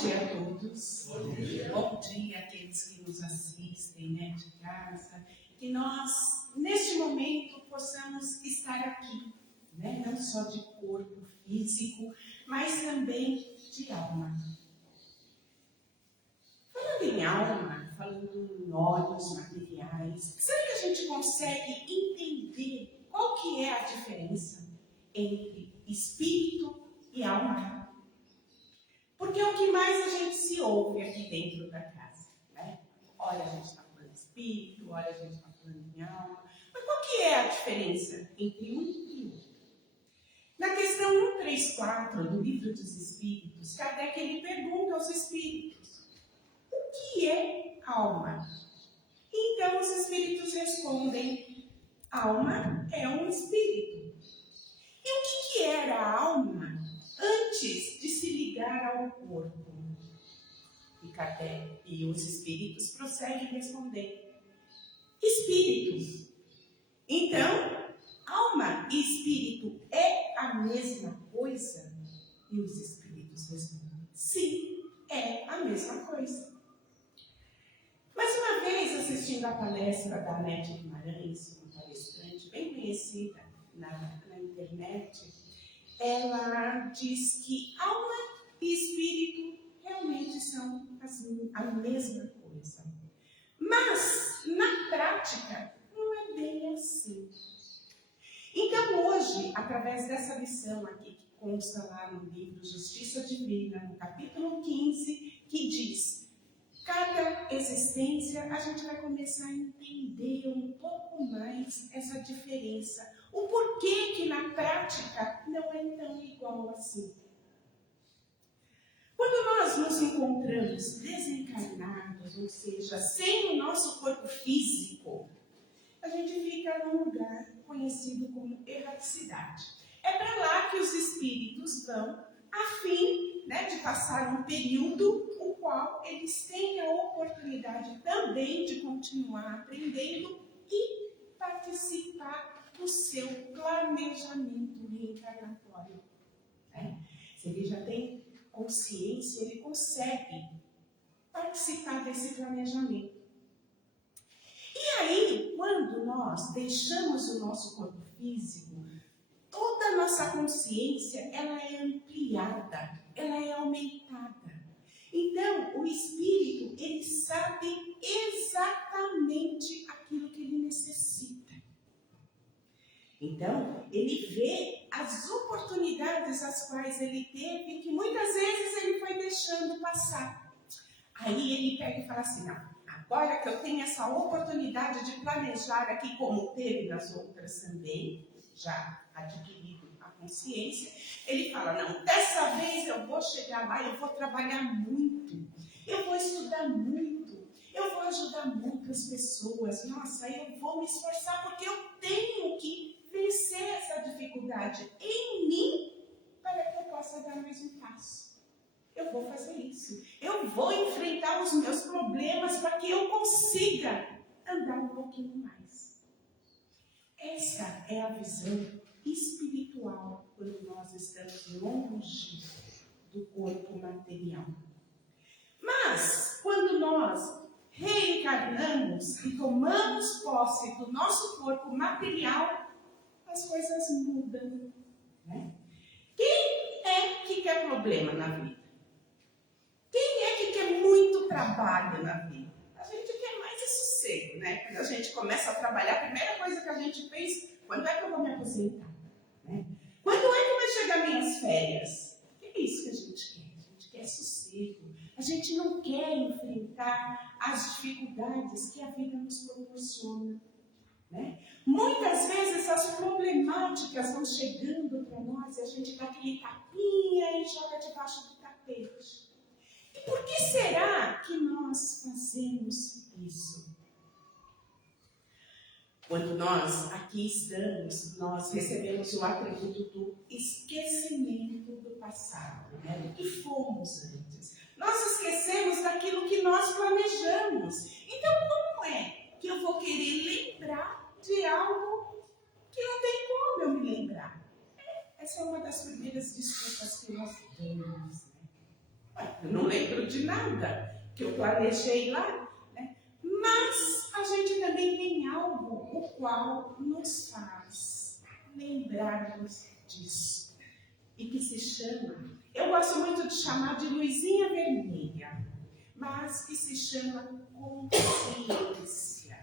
dia a todos. Bom dia. Bom dia àqueles que nos assistem, de casa. Que nós, neste momento, possamos estar aqui, não só de corpo físico, mas também de alma. Falando em alma, falando em olhos materiais, será que a gente consegue entender qual que é a diferença entre espírito e alma? Porque é o que mais a gente se ouve aqui dentro da casa, Olha, a gente está falando de espírito, olha, a gente está falando em alma. Mas qual que é a diferença entre um e outro? Na questão 134 do Livro dos Espíritos, Kardec ele pergunta aos espíritos: o que é alma? Então os espíritos respondem: alma é um espírito. E o que era a alma antes de se ligar ao corpo? E Kardec e os espíritos prosseguem responder: espírito. Então, alma e espírito é a mesma coisa? E os espíritos respondem: sim, é a mesma coisa. Mais uma vez, assistindo a palestra da Anete Guimarães, uma palestrante bem conhecida na internet, ela diz que alma e espírito realmente são a mesma coisa. Mas, na prática, não é bem assim. Então, hoje, através dessa lição aqui, que consta lá no livro Justiça Divina, no capítulo 15, que diz: cada existência, a gente vai começar a entender um pouco mais essa diferença. O porquê que na prática não é tão igual assim. Quando nós nos encontramos desencarnados, ou seja, sem o nosso corpo físico, a gente fica num lugar conhecido como erraticidade. É para lá que os espíritos vão, a fim de passar um período o qual eles têm a oportunidade também de continuar aprendendo e participar do seu planejamento reencarnatório. Se ele já tem consciência, ele consegue participar desse planejamento. E aí, quando nós deixamos o nosso corpo físico, toda a nossa consciência ela é ampliada, ela é aumentada. Então, o espírito, ele sabe exatamente aquilo que ele necessita. Então, ele vê as oportunidades as quais ele teve, que muitas vezes ele foi deixando passar. Aí ele pega e fala assim: não, agora que eu tenho essa oportunidade de planejar aqui, como teve nas outras também, já adquirido a consciência, ele fala: não, dessa vez eu vou chegar lá, eu vou trabalhar muito, eu vou estudar muito, eu vou ajudar muitas pessoas, nossa, eu vou me esforçar porque eu tenho que vencer essa dificuldade em mim para que eu possa dar mais um passo. Eu vou fazer isso. Eu vou enfrentar os meus problemas para que eu consiga andar um pouquinho mais. Essa é a visão espiritual quando nós estamos longe do corpo material. Mas, quando nós reencarnamos e tomamos posse do nosso corpo material, as coisas mudam. Quem é que quer problema na vida? Quem é que quer muito trabalho na vida? A gente quer mais sossego, Quando a gente começa a trabalhar, a primeira coisa que a gente pensa: quando é que eu vou me aposentar? Quando é que vai chegar minhas férias? É isso que a gente quer. A gente quer sossego. A gente não quer enfrentar as dificuldades que a vida nos proporciona. Muitas vezes as problemáticas vão chegando para nós e a gente dá aquele tapinha e joga debaixo do tapete. E por que será que nós fazemos isso? Quando nós aqui estamos, nós recebemos o atributo do esquecimento do passado, do que fomos antes. Nós esquecemos daquilo que nós planejamos. Então, como é que eu vou querer lembrar de algo que não tem como eu me lembrar? Essa é uma das primeiras desculpas que nós temos. Eu não lembro de nada que eu planejei lá, né? Mas a gente também tem algo o qual nos faz lembrarmos disso. E que se chama, eu gosto muito de chamar de luzinha vermelha, mas que se chama consciência.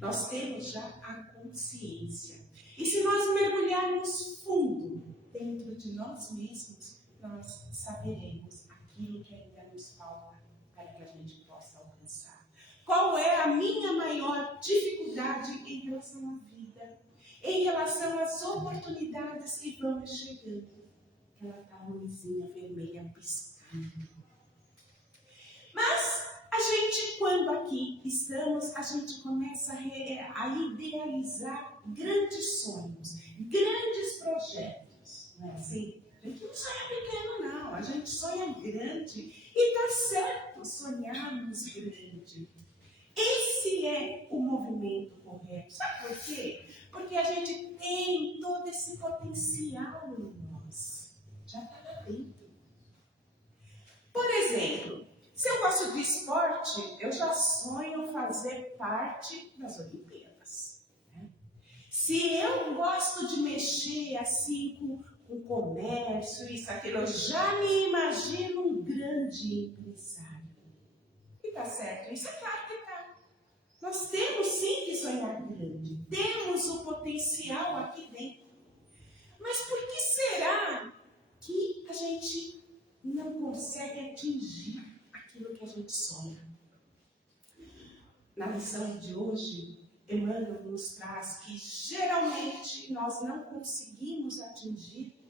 Nós temos já a consciência. E se nós mergulharmos fundo dentro de nós mesmos, nós saberemos aquilo que ainda nos falta para que a gente possa alcançar. Qual é a minha maior dificuldade em relação à vida? Em relação às oportunidades que vão me chegando? Ela está uma luzinha vermelha piscando. Mas a gente, quando aqui estamos, a gente começa a idealizar grandes sonhos, grandes projetos. Não é assim? A gente não sonha pequeno, não. A gente sonha grande. E está certo sonharmos grande. Esse é o movimento correto. Sabe por quê? Porque a gente tem todo esse potencial em nós. Já está lá dentro. Por exemplo, se eu gosto de esporte, eu já sonho fazer parte das Olimpíadas. Né? Se eu gosto de mexer assim com comércio, isso, aquilo, eu já me imagino um grande empresário. E tá certo, isso é claro que tá. Nós temos sim que sonhar grande. Temos o potencial aqui dentro. Mas por que será que a gente não consegue atingir aquilo que a gente sonha? Na lição de hoje, Emmanuel nos traz que geralmente nós não conseguimos atingir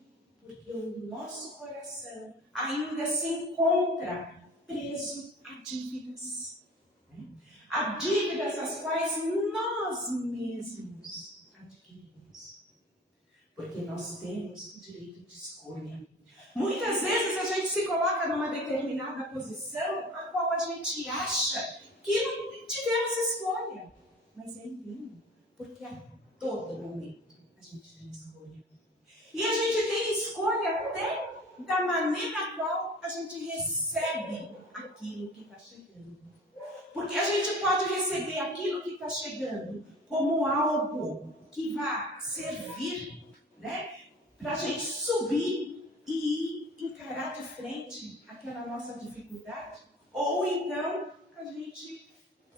porque o nosso coração ainda se encontra preso a dívidas. A dívidas as quais nós mesmos adquirimos. Porque nós temos o direito de escolha. Muitas vezes a gente se coloca numa determinada posição a qual a gente acha que não tivemos escolha. Mas é engano, porque a todo momento a gente tem escolha. E a gente tem escolha até da maneira a qual a gente recebe aquilo que está chegando. Porque a gente pode receber aquilo que está chegando como algo que vai servir, né, para a gente subir e encarar de frente aquela nossa dificuldade. Ou então a gente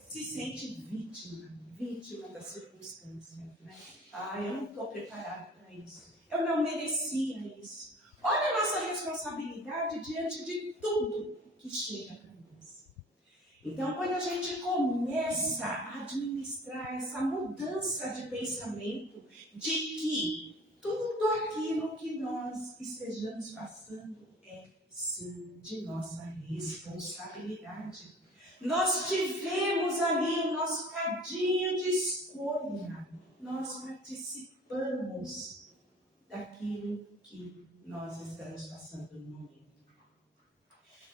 se sente vítima das circunstâncias. Né? Eu não estou preparado para isso. Eu não merecia isso. Olha a nossa responsabilidade diante de tudo que chega para nós. Então, quando a gente começa a administrar essa mudança de pensamento, de que tudo aquilo que nós estejamos passando é, sim, de nossa responsabilidade. Nós tivemos ali o nosso cadinho de escolha. Nós participamos daquilo que nós estamos passando no momento.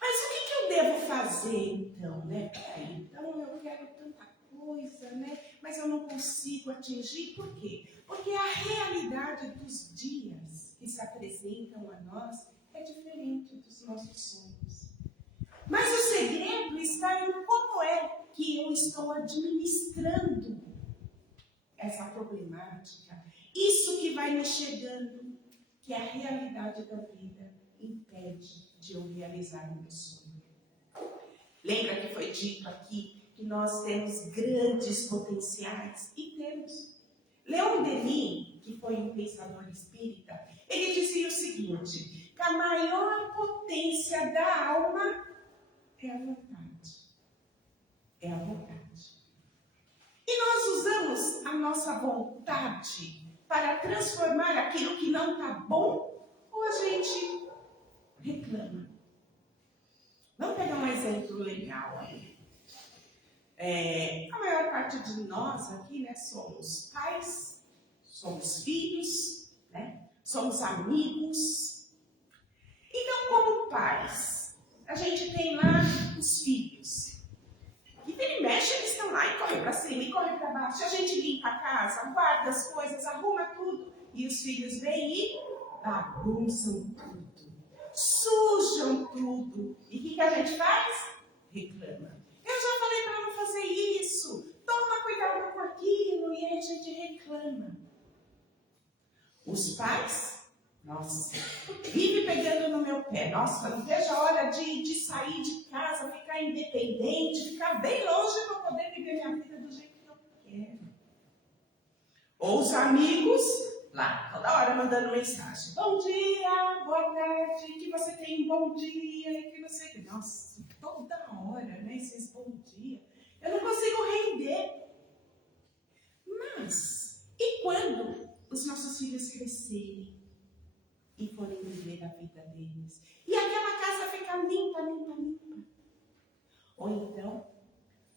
Mas o que eu devo fazer então, né? Peraí, então eu quero tanta coisa, né? Mas eu não consigo atingir. Por quê? Porque a realidade dos dias que se apresentam a nós é diferente dos nossos sonhos. Mas o segredo está em como é que eu estou administrando essa problemática. Isso que vai me chegando, que a realidade da vida impede de eu realizar o meu sonho. Lembra que foi dito aqui que nós temos grandes potenciais? E temos. Leon Denis, que foi um pensador espírita, ele dizia o seguinte, que a maior potência da alma é a vontade. É a vontade. E nós usamos a nossa vontade para transformar aquilo que não está bom, ou a gente reclama. Vamos pegar um exemplo legal aí. A maior parte de nós aqui, né, somos pais, somos filhos, né, somos amigos. Então, como pais, a gente tem lá os filhos. E vira e mexe, eles estão lá e correm para cima e correm para baixo. A gente limpa a casa, guarda as coisas, arruma tudo. E os filhos vêm e bagunçam tudo. sujam tudo. E o que a gente faz? Reclama. Eu já falei para não fazer isso. Toma cuidado com aquilo. E aí a gente reclama. Os pais, nossa, vive pegando no meu pé. Nossa, não vejo a hora de sair de casa, ficar independente, ficar bem longe para poder viver minha vida do jeito que eu quero. Ou os amigos, lá, toda hora mandando mensagem. Bom dia, boa tarde, que você tenha um bom dia, que você... Nossa, toda hora, né, esses bom dia. Eu não consigo render. Mas, e quando os nossos filhos crescerem e forem viver a vida deles? E aquela casa ficar limpa, limpa, limpa? Ou então,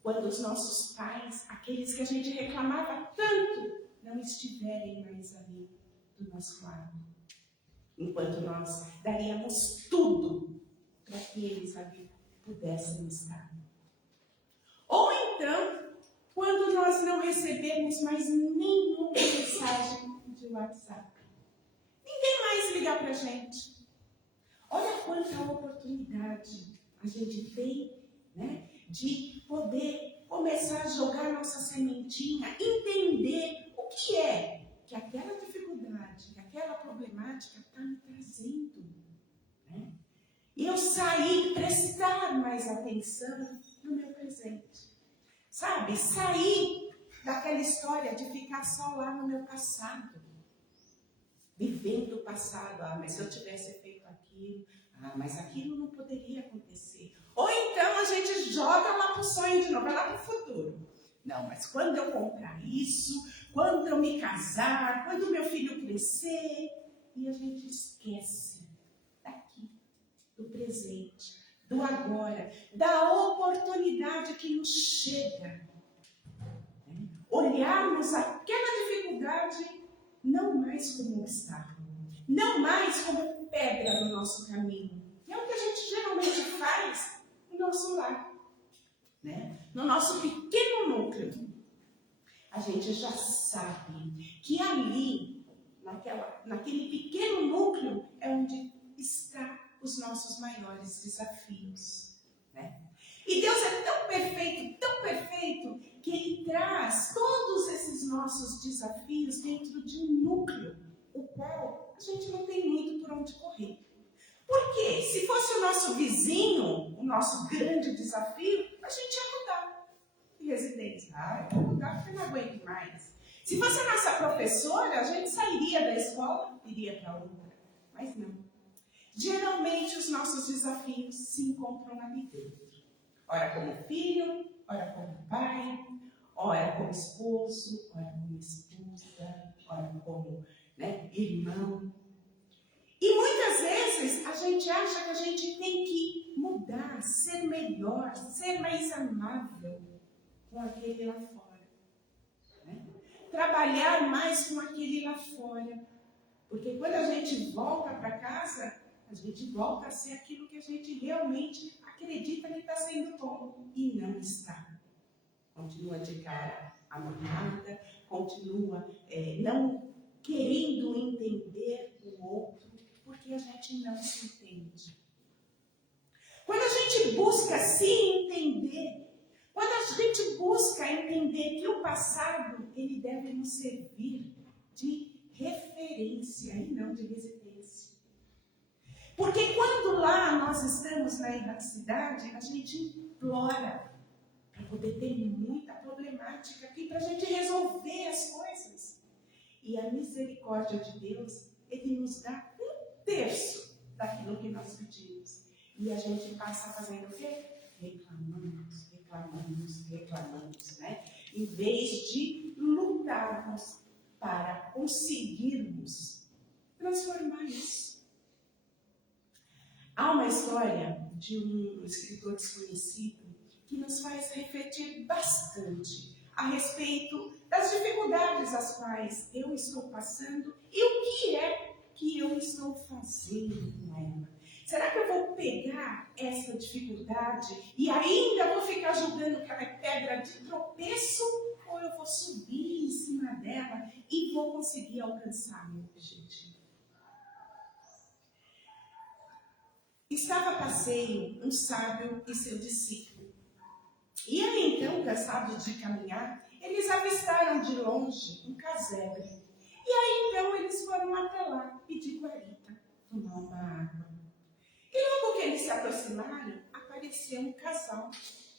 quando os nossos pais, aqueles que a gente reclamava tanto, não estiverem mais ali do nosso lado? Enquanto nós daríamos tudo para que eles ali pudessem estar. Ou então, quando nós não recebemos mais nenhuma mensagem de WhatsApp. Ninguém mais liga para a gente. Olha quanta oportunidade a gente tem, né, de poder começar a jogar nossa sementinha, entender o que é que aquela dificuldade, que aquela problemática está me trazendo. Né? E eu sair, prestar mais atenção no meu presente. Sabe, sair daquela história de ficar só lá no meu passado. Vivendo o passado. Ah, mas se eu tivesse feito aquilo, mas aquilo não poderia acontecer. Ou então a gente joga lá para o sonho de novo, vai lá para o futuro. Não, mas quando eu comprar isso, quando eu me casar, quando meu filho crescer, e a gente esquece daqui, do presente, do agora, da oportunidade que nos chega. Olharmos aquela dificuldade não mais como obstáculo, não mais como pedra no nosso caminho. É o que a gente geralmente faz no nosso lar, né? No nosso pequeno núcleo. A gente já sabe que ali, naquele pequeno núcleo, é onde estão os nossos maiores desafios, né? E Deus é tão perfeito, que Ele traz todos esses nossos desafios dentro de um núcleo, o qual a gente não tem muito por onde correr. Porque se fosse o nosso vizinho, o nosso grande desafio, a gente ia mudar de residência. Eu vou mudar porque não aguento mais. Se fosse a nossa professora, a gente sairia da escola e iria para outra. Mas não. Geralmente os nossos desafios se encontram ali dentro. Ora como filho, ora como pai, ora como esposo, ora como esposa, ora como, né, irmão. E muitas vezes a gente acha que a gente tem que mudar, ser melhor, ser mais amável com aquele lá fora. Né? Trabalhar mais com aquele lá fora. Porque quando a gente volta para casa, a gente volta a ser aquilo que a gente realmente acredita que está sendo bom e não está. Continua de cara amarrada, continua não querendo entender o outro, porque a gente não se entende. Quando a gente busca se entender, quando a gente busca entender que o passado ele deve nos servir de referência e não de residência. Porque quando lá nós estamos na erraticidade, a gente implora para poder ter muita problemática aqui, para a gente resolver as coisas. E a misericórdia de Deus, Ele nos dá 1/3 daquilo que nós pedimos. E a gente passa fazendo o quê? Reclamamos, né? Em vez de lutarmos para conseguirmos transformar isso. Há uma história de um escritor desconhecido que nos faz refletir bastante a respeito das dificuldades às quais eu estou passando e o que é que eu estou fazendo com ela. Será que eu vou pegar essa dificuldade e ainda vou ficar julgando que ela é pedra de tropeço, ou eu vou subir em cima dela e vou conseguir alcançar meu objetivo? estava a passeio um sábio e seu discípulo. E aí então, cansados de caminhar, eles avistaram de longe um casebre. E aí então eles foram até lá pedir guarita, tomar uma água. E logo que eles se aproximaram, apareceu um casal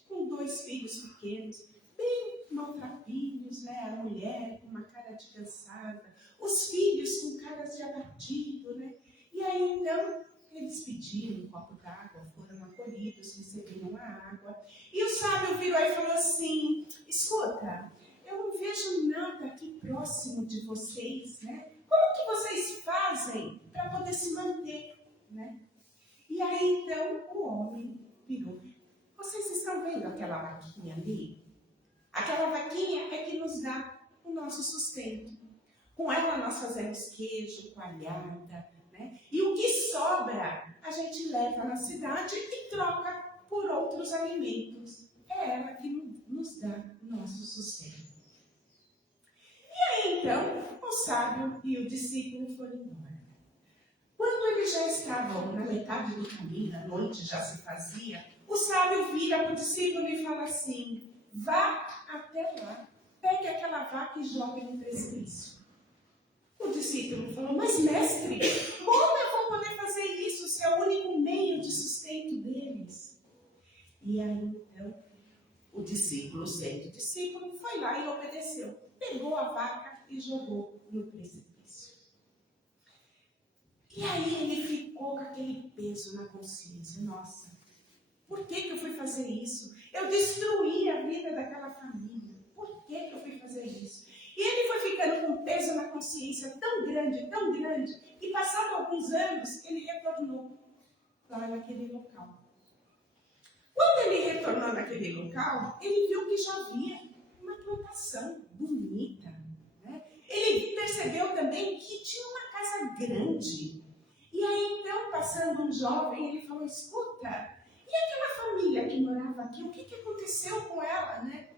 com 2 filhos pequenos, bem maltrapilhos, né? A mulher com uma cara de cansada, os filhos com caras de abatido, né? E aí então eles pediram um copo d'água, foram acolhidos, receberam a água. E o sábio virou e falou assim: escuta, eu não vejo nada aqui próximo de vocês, né? Como que vocês fazem para poder se manter, né? E aí então o homem virou: vocês estão vendo aquela vaquinha ali? Aquela vaquinha é que nos dá o nosso sustento. Com ela nós fazemos queijo, coalhada, né? E o que sobra a gente leva na cidade e troca por outros alimentos. É ela que nos dá o nosso sustento. E aí então o sábio e o discípulo foram embora. Quando eles já estavam na metade do caminho, a noite já se fazia, o sábio vira para o discípulo e fala assim: vá até lá, pegue aquela vaca e jogue no precipício. O discípulo falou: mas mestre, como eu vou poder fazer isso se é o único meio de sustento deles? E aí então, o discípulo, sendo discípulo, foi lá e obedeceu. Pegou a vaca e jogou no precipício. E aí ele ficou com aquele peso na consciência: nossa, por que eu fui fazer isso? Eu destruí a vida daquela família. Por que eu fui fazer isso? E ele foi ficando com um peso na consciência tão grande, que passado alguns anos, ele retornou lá naquele local. Quando ele retornou naquele local, ele viu que já havia uma plantação bonita, né? Ele percebeu também que tinha uma casa grande. E aí, então, passando um jovem, ele falou: escuta, e aquela família que morava aqui, o que aconteceu com ela, né?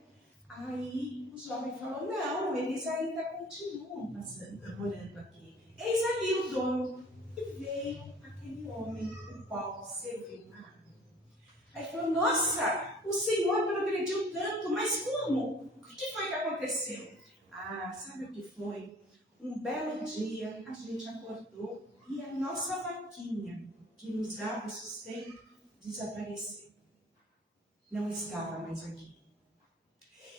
Aí o jovem falou: não, eles ainda continuam morando aqui. Eis ali o dono. E veio aquele homem, o qual serviu a água. Aí falou: nossa, o Senhor progrediu tanto, mas como? O que foi que aconteceu? Ah, sabe o que foi? Um belo dia a gente acordou e a nossa vaquinha, que nos dava sustento, desapareceu. Não estava mais aqui.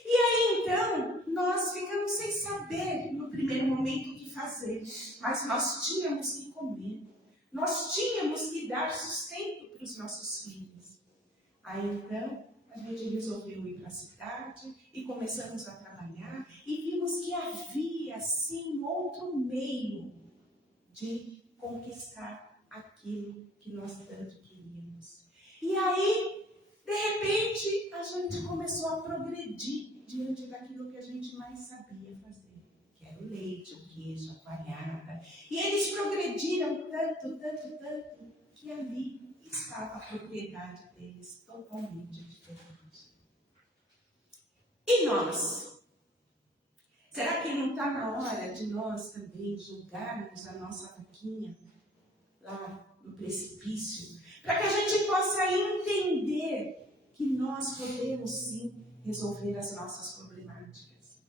E aí, então, nós ficamos sem saber, no primeiro momento, o que fazer. Mas nós tínhamos que comer. Nós tínhamos que dar sustento para os nossos filhos. Aí, então, a gente resolveu ir para a cidade e começamos a trabalhar. E vimos que havia, sim, outro meio de conquistar aquilo que nós tanto queríamos. E aí, de repente, a gente começou a progredir diante daquilo que a gente mais sabia fazer, que era o leite, o queijo, a coalhada. E eles progrediram tanto, que ali estava a propriedade deles totalmente diferente. E nós? Será que não está na hora de nós também julgarmos a nossa vaquinha lá no precipício? Para que a gente possa entender que nós podemos sim resolver as nossas problemáticas.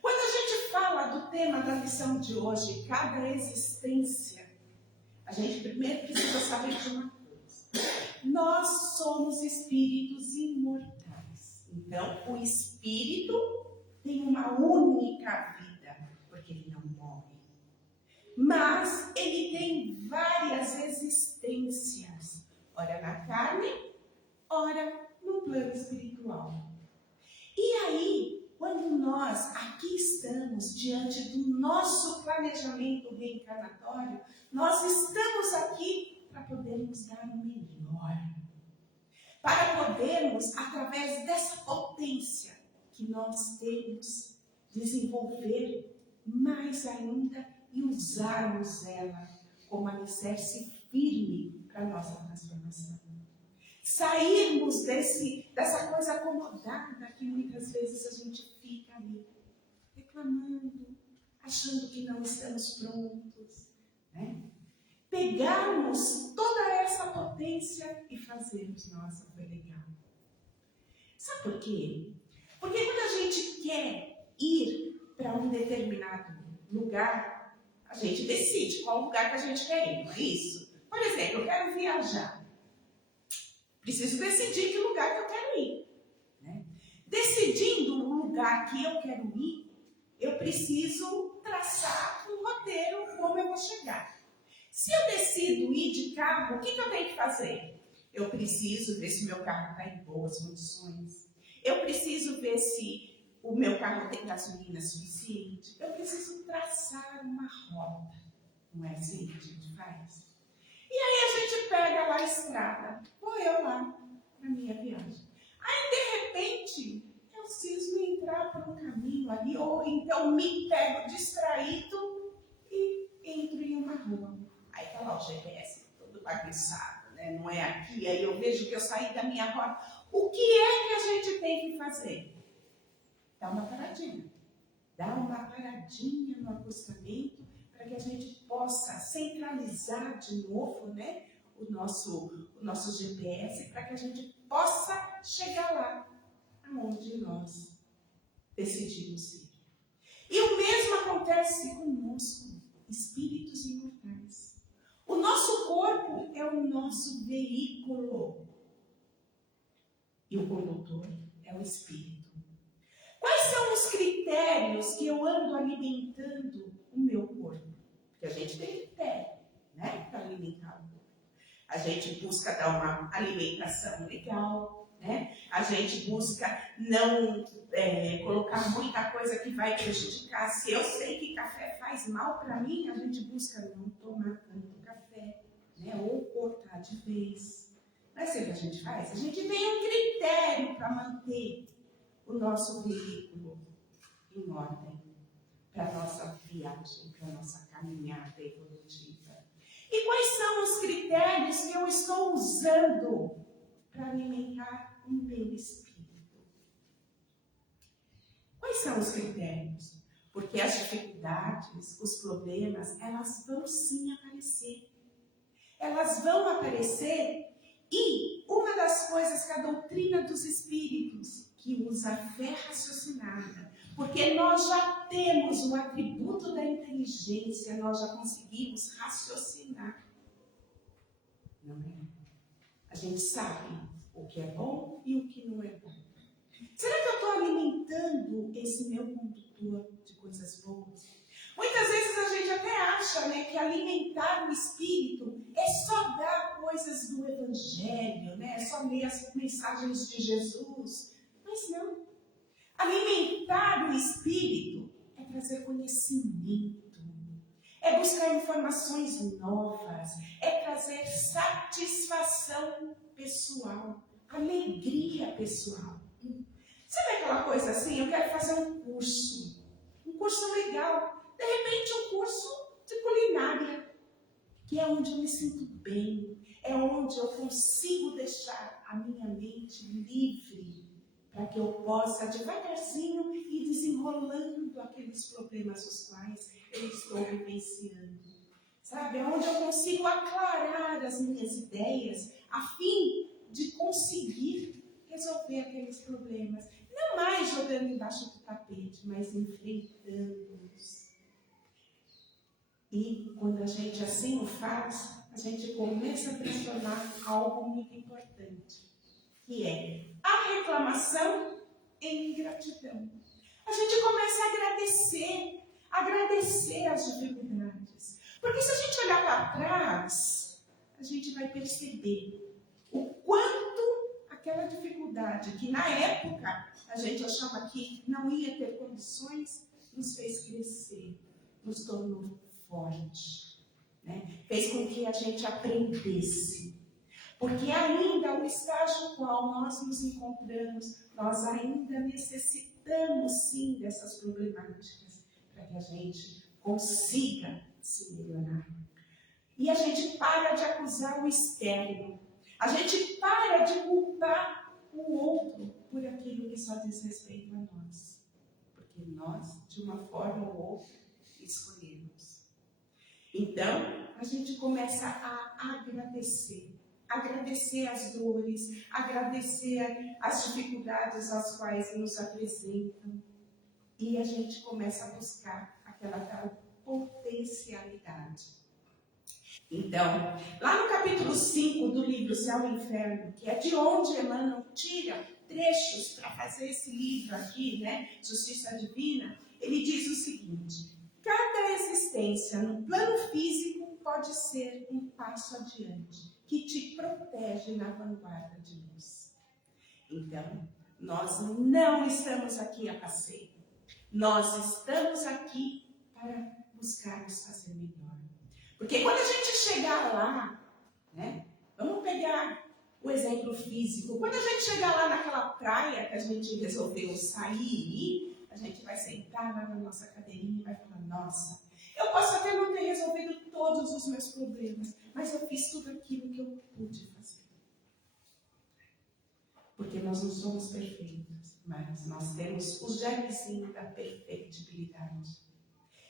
Quando a gente fala do tema da lição de hoje, cada existência, a gente primeiro precisa saber de uma coisa: nós somos espíritos imortais. Então, o espírito tem uma única vida, porque ele não morre. Mas ele tem várias existências, ora na carne, ora no plano espiritual. E aí, quando nós aqui estamos diante do nosso planejamento reencarnatório, nós estamos aqui para podermos dar o melhor. Para podermos, através dessa potência que nós temos, desenvolver mais ainda e usarmos ela como alicerce firme para a nossa transformação. Sairmos dessa coisa acomodada que muitas vezes a gente fica ali, reclamando, achando que não estamos prontos, né? pegarmos toda essa potência e fazermos, nossa, foi legal. Sabe por quê? Porque quando a gente quer ir para um determinado lugar, a gente decide qual lugar que a gente quer ir, não é isso? Por exemplo, eu quero viajar. Preciso decidir que lugar que eu quero ir. Né? Decidindo o lugar que eu quero ir, eu preciso traçar um roteiro como eu vou chegar. Se eu decido ir de carro, o que eu tenho que fazer? Eu preciso ver se o meu carro está em boas condições. Eu preciso ver se o meu carro tem gasolina suficiente. Eu preciso traçar uma rota. Não é assim que a gente faz? E aí a gente pega lá a estrada. Vou eu lá na minha viagem. Aí, de repente, eu cismo entrar por um caminho ali, ou então me pego distraído e entro em uma rua. Aí tá lá o GPS todo bagunçado, né? Não é aqui. Aí eu vejo que eu saí da minha rota. O que é que a gente tem que fazer? Dá uma paradinha. Dá uma paradinha no acostamento para que a gente possa centralizar de novo, né, o nosso GPS, para que a gente possa chegar lá aonde nós decidimos ir. E o mesmo acontece conosco, espíritos imortais. O nosso corpo é o nosso veículo. E o condutor é o espírito. Quais são os critérios que eu ando alimentando o meu corpo? Porque a gente tem critério, né, para alimentar o corpo. A gente busca dar uma alimentação legal, né? A gente busca não colocar muita coisa que vai prejudicar. Se eu sei que café faz mal para mim, a gente busca não tomar tanto café, né? Ou cortar de vez. Não é assim que a gente faz? A gente tem um critério para manter o nosso veículo em ordem para a nossa viagem, para a nossa caminhada evolutiva. E quais são os critérios que eu estou usando para alimentar o meu espírito? Quais são os critérios? Porque as dificuldades, os problemas, elas vão sim aparecer. Elas vão aparecer e uma das coisas que a doutrina dos espíritos, que usa a fé raciocinada, porque nós já temos o atributo da inteligência, nós já conseguimos raciocinar. Não é? A gente sabe o que é bom e o que não é bom. Será que eu estou alimentando esse meu condutor de coisas boas? Muitas vezes a gente até acha, né, que alimentar o espírito é só dar coisas do Evangelho, né? É só ler as mensagens de Jesus. Mas não. Alimentar o espírito é trazer conhecimento, é buscar informações novas, é trazer satisfação pessoal, alegria pessoal. Sabe aquela coisa assim? Eu quero fazer um curso legal. De repente, um curso de culinária, que é onde eu me sinto bem, é onde eu consigo deixar a minha mente livre, para que eu possa devagarzinho ir desenrolando aqueles problemas os quais eu estou vivenciando. Sabe? É onde eu consigo aclarar as minhas ideias, a fim de conseguir resolver aqueles problemas. Não mais jogando embaixo do tapete, mas enfrentando-os. E quando a gente assim o faz, a gente começa a transformar algo muito importante, que é a reclamação em ingratidão. A gente começa a agradecer as dificuldades. Porque se a gente olhar para trás, a gente vai perceber o quanto aquela dificuldade, que na época a gente achava que não ia ter condições, nos fez crescer, nos tornou forte, né? Fez com que a gente aprendesse. Porque ainda o estágio no qual nós nos encontramos, nós ainda necessitamos sim dessas problemáticas para que a gente consiga se melhorar. E a gente para de acusar o externo. A gente para de culpar o outro por aquilo que só diz respeito a nós. Porque nós, de uma forma ou outra, escolhemos. Então, a gente começa a agradecer. Agradecer as dores, agradecer as dificuldades às quais nos apresentam. E a gente começa a buscar aquela potencialidade. Então, lá no capítulo 5 do livro Céu e Inferno, que é de onde Emmanuel tira trechos para fazer esse livro aqui, né, Justiça Divina, ele diz o seguinte: cada existência no plano físico pode ser um passo adiante, que te protege na vanguarda de luz. Então, nós não estamos aqui a passeio. Nós estamos aqui para buscar nos fazer melhor. Porque quando a gente chegar lá, né, vamos pegar o exemplo físico. Quando a gente chegar lá naquela praia que a gente resolveu sair, a gente vai sentar lá na nossa cadeirinha e vai falar: nossa, eu posso até não ter resolvido todos os meus problemas, mas eu fiz tudo aquilo que eu pude fazer. Porque nós não somos perfeitos, mas nós temos o germezinho da perfectibilidade.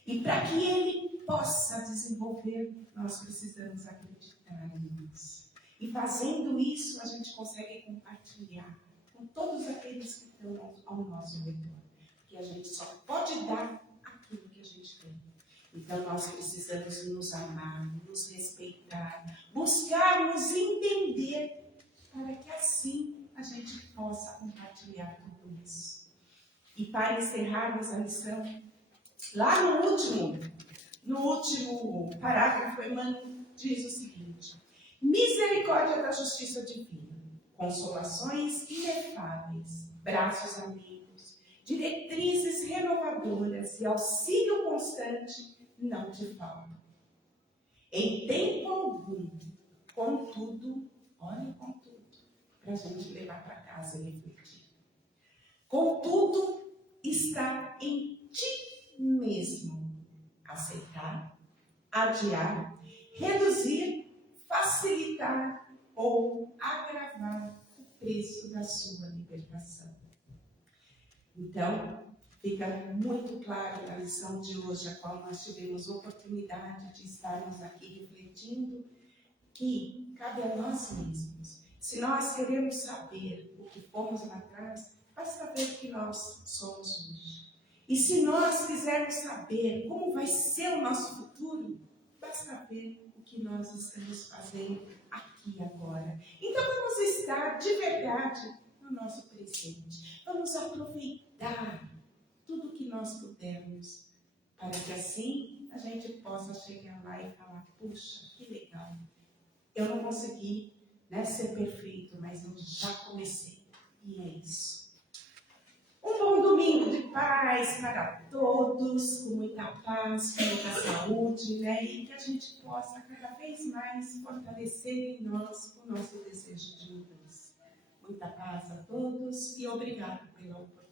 E para que ele possa desenvolver, nós precisamos acreditar nisso. E fazendo isso, a gente consegue compartilhar com todos aqueles que estão ao nosso redor. Porque a gente só pode dar aquilo que a gente tem. Então nós precisamos nos amar, nos respeitar, buscar nos entender, para que assim a gente possa compartilhar tudo isso. E para encerrarmos a lição, lá no último parágrafo, Emmanuel diz o seguinte: misericórdia da justiça divina, consolações inefáveis, braços amigos, diretrizes renovadoras e auxílio constante não te faltam. Em tempo algum, contudo, olha contudo, para a gente levar para casa e refletir. Contudo, está em ti mesmo aceitar, adiar, reduzir, facilitar ou agravar o preço da sua libertação. Então, fica muito claro na lição de hoje, a qual nós tivemos oportunidade de estarmos aqui refletindo, que cabe a nós mesmos. Se nós queremos saber o que fomos lá atrás, basta ver o que nós somos hoje. E se nós quisermos saber como vai ser o nosso futuro, basta ver o que nós estamos fazendo aqui e agora. Então vamos estar de verdade no nosso presente. Vamos aproveitar tudo o que nós pudermos, para que assim a gente possa chegar lá e falar: puxa, que legal. Eu não consegui, ser perfeito, mas eu já comecei. E é isso. Um bom domingo de paz para todos, com muita paz, com muita saúde, e que a gente possa cada vez mais fortalecer em nós o nosso desejo de mudança. Muita paz a todos e obrigado pela oportunidade.